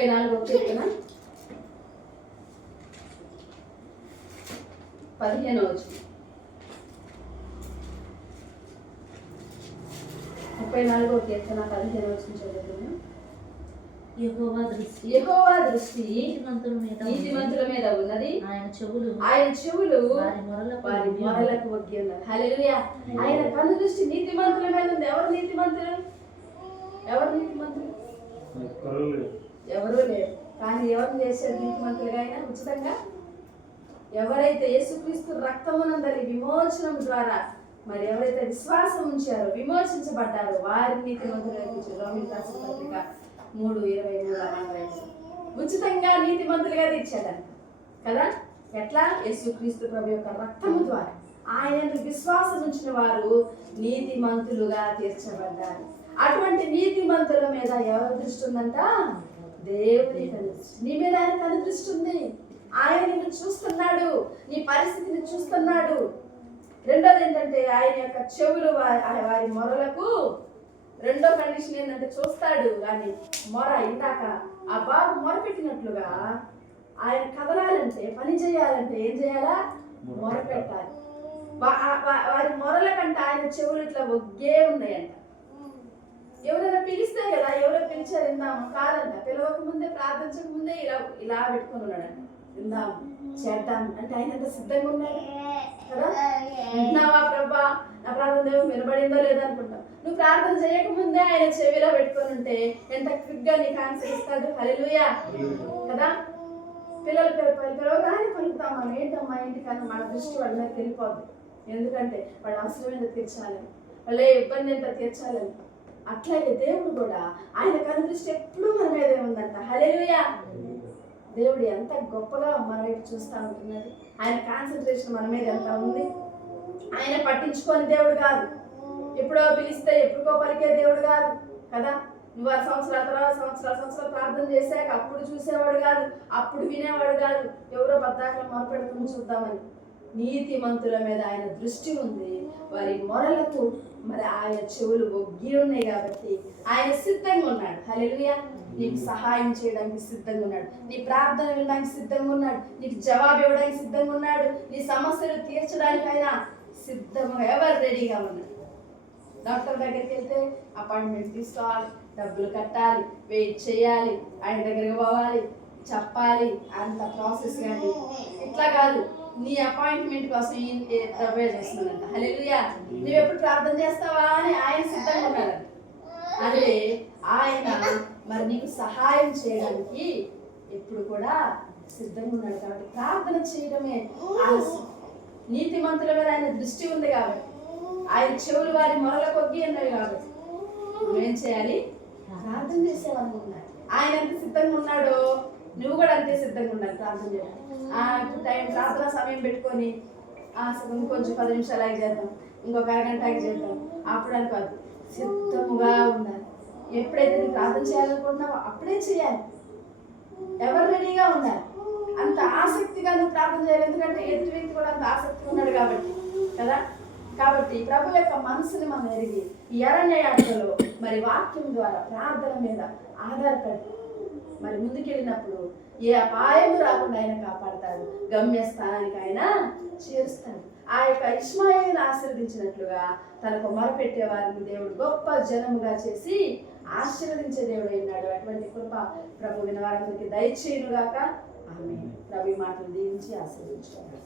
34వ కీర్తన 15వ వచనం. 34వ కీర్తన 15వ వచనం చదువుతున్నాం. యెహోవా దృష్టి నీతిమంతుల మీద ఉన్నది, ఆయన చెవులు వారి మొరలకు ఒగ్గి ఉన్నది. హల్లెలూయా. ఆయన కను దృష్టి నీతిమంతుల మీద ఉంది. ఎవరు నీతిమంతులు? ఎవరు లేరు. కానీ ఎవరు చేశారు నీతిమంతులుగా? ఆయన ఉచితంగా ఎవరైతే యేసుక్రీస్తు రక్తమునందరి విమోచనం ద్వారా మరి ఎవరైతే విశ్వాసం ఉంచారో, విమోచించబడ్డారో వారి నీతిమంతులుగా తీర్చారు. రోమీయులకు రాసిన పత్రిక 3:23 ఉచితంగా నీతిమంతులుగా తీర్చాడంట కదా. ఎట్లా? యేసుక్రీస్తు ప్రభు యొక్క రక్తము ద్వారా ఆయన విశ్వాసం ఉంచిన వారు నీతిమంతులుగా తీర్చబడ్డారు. అటువంటి నీతిమంతుల మీద ఎవరి దృష్టి ఉందంట? దేవుని దృష్టి. నీ మీద ఆయన కను దృష్టి ఉంది. ఆయన నిన్ను చూస్తున్నాడు, నీ పరిస్థితిని చూస్తున్నాడు. రెండోది ఏంటంటే ఆయన యొక్క చెవులు వారి మొరలకు. రెండో కండిషన్ ఏంటంటే చూస్తాడు కానీ మొర, ఇందాక ఆ బాబు మొరపెట్టినట్లుగా ఆయన కదలాలంటే, పని చేయాలంటే ఏం చేయాలా? మొర పెట్టాలి. వారి మొరల కంటే ఆయన చెవులు ఇట్లా ఒగ్గే ఉన్నాయంట. ఎవరైనా పిలిస్తే కదా, ఎవరో పిలిచారు ఇందాము కాదంట. పిలవక ముందే, ప్రార్థించక ముందే ఇలా పెట్టుకుని ఉన్నాడంట. ఇందాము చేద్దాం అంటే ఆయన ఎంత సిద్ధంగా ఉన్నాడు కదా. వింటున్నావా ప్రభా, నా ప్రార్థన దేవుడు వినబడిందో లేదో అనుకుంటాం. నువ్వు ప్రార్థన చేయకముందే ఆయన చెవిలో పెట్టుకొని ఉంటే ఎంత క్విక్ గా నీకు ఆన్సర్ ఇస్తాడు. హల్లెలూయా కదా. పిల్లలు పిలవగానే పలుకుతాం మనం. ఏంటమ్మా ఏంటి? కానీ మన దృష్టి వాళ్ళ మీద వెళ్ళిపోద్ది. ఎందుకంటే వాళ్ళ అవసరమైన తీర్చాలని, వాళ్ళే ఇబ్బంది ఎంత తీర్చాలని. అట్లాగే దేవుడు కూడా ఆయన కను దృష్టి ఎప్పుడూ మన మీదే ఉందంట. హల్లెలూయా. దేవుడు ఎంత గొప్పగా మన వైపు చూస్తూ ఉంటున్నది. ఆయన కాన్సన్ట్రేషన్ మన మీద ఎంత ఉంది. ఆయన పట్టించుకొని దేవుడు కాదు. ఎప్పుడో పిలిస్తే ఎప్పుడుకో పలికే దేవుడు కాదు కదా. నువ్వు 6 సంవత్సరాల తర్వాత సంవత్సరాలు ప్రార్థన చేశాక అప్పుడు చూసేవాడు కాదు, అప్పుడు వినేవాడు కాదు. ఎవరో బద్దాకలు మొరపెడుకుని చూద్దామని. నీతిమంతుల మీద ఆయన దృష్టి ఉంది. వారి మొరలకు మరి ఆయన చెవులు ఒగ్గి ఉన్నాయి కాబట్టి ఆయన సిద్ధంగా ఉన్నాడు. హల్లెలూయా. నీకు సహాయం చేయడానికి సిద్ధంగా ఉన్నాడు. నీ ప్రార్థన వినడానికి సిద్ధంగా ఉన్నాడు. నీకు జవాబు ఇవ్వడానికి సిద్ధంగా ఉన్నాడు. నీ సమస్యలు తీర్చడానికి ఆయన సిద్ధంగా, ఎవరు రెడీగా ఉన్నాడు. డాక్టర్ దగ్గరికి వెళ్తే అపాయింట్మెంట్ తీసుకోవాలి, డబ్బులు కట్టాలి, వెయిట్ చేయాలి, ఆయన దగ్గరికి పోవాలి, చెప్పాలి, అంత ప్రాసెస్. కానీ ఇట్లా కాదు. నీ అపాయింట్మెంట్ కోసం ప్రిపేర్ చేస్తున్నాడంట. హల్లెలూయా. నువ్వు ఎప్పుడు ప్రార్థన చేస్తావా అని ఆయన సిద్ధంగా ఉన్నాడంట. అంటే ఆయన మరి నీకు సహాయం చేయడానికి ఎప్పుడు కూడా సిద్ధంగా ఉన్నాడు. కాబట్టి ప్రార్థన చేయడమే ఆలస్యం. నీతిమంతుల మీద ఆయన దృష్టి ఉంది కాబట్టి, ఆయన చెవులు వారి మొరల కొద్ది ఉన్నవి కాబట్టి నువ్వేం చేయాలి? ప్రార్థన చేసేవాళ్ళున్నాడు. ఆయన ఎంత సిద్ధంగా ఉన్నాడో నువ్వు కూడా అంతే సిద్ధంగా ఉండాలి ప్రార్థన చేయడానికి. ఇప్పుడు టైం ప్రార్థన సమయం పెట్టుకొని ఇంకొంచెం 10 నిమిషాలు ఆగి చేద్దాం, ఇంకొక అరగంట ఆగి చేద్దాం అప్పుడు అని కాదు. సిద్ధముగా ఉండాలి. ఎప్పుడైతే నువ్వు ప్రార్థన చేయాలనుకుంటున్నావో అప్పుడే చేయాలి. ఎవరు రెడీగా ఉండాలి. అంత ఆసక్తిగా నువ్వు ప్రార్థన చేయాలి. ఎందుకంటే ఎదుటి వ్యక్తి కూడా అంత ఆసక్తిగా ఉన్నాడు కాబట్టి కదా. కాబట్టి ప్రభు యొక్క మనసుని మనం ఎరిగి ఈ అరణ్య యాత్రలో మరి వాక్యం ద్వారా ప్రార్థన మీద ఆధారపడి మరి ముందుకెళ్ళినప్పుడు ఏ అపాయం రాకుండా ఆయన కాపాడతాడు. గమ్యస్థానానికి ఆయన చేరుస్తాడు. ఆ యొక్క ఇష్మాయేలును ఆశీర్వదించినట్లుగా తనకు మొరపెట్టే వారిని దేవుడు గొప్ప జనముగా చేసి ఆశీర్వదించే దేవుడు అయినాడు. అటువంటి కృప ప్రభు వినవారందరికీ దయచేయునుగాక. ఆమేన్. ప్రభు మాటలు దీవించి ఆశీర్వదించుకోవాలి.